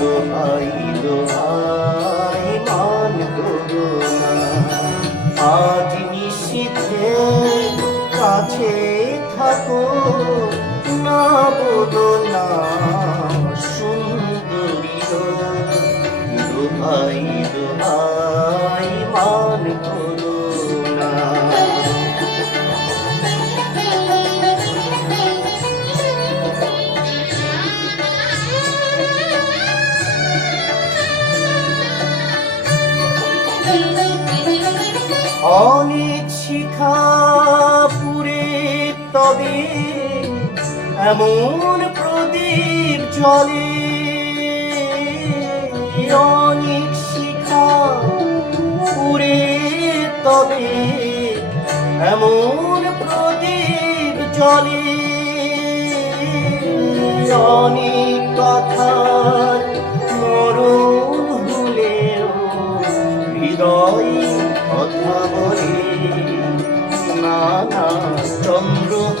দোহাই দোহাই মান করো আজ নিশ্চিতে কাছে থাকো না বলো না, সুন্দরী দোহাই দোহাই মান করো। অনেক শিখা তবে এমন প্রদীপ জলে অনেক শিখা তবে এমন প্রদীপ জলে অনেক কথার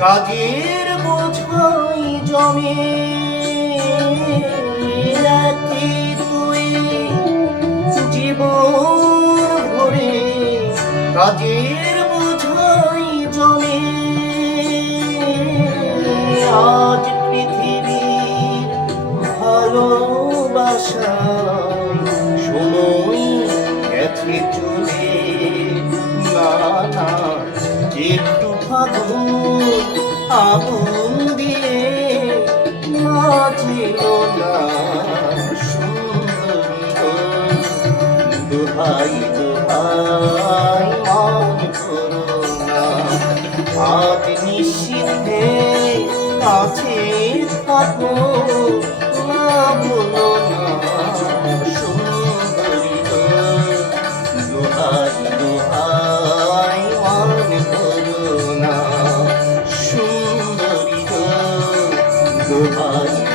কাজের বোঝাই জমে। একই তুই জীবন ভরে কাজের জমে। আজ পৃথিবীর ভালোবাসায় সময় গেছে চলে। একটু আগুন দিয়ে মাঝিল না। দোহাই দোহাই করো না আজ নিশীথে কাছে থাকো না বলো সুন্দরী। দোহাই দোহাই, মান করো দোহাই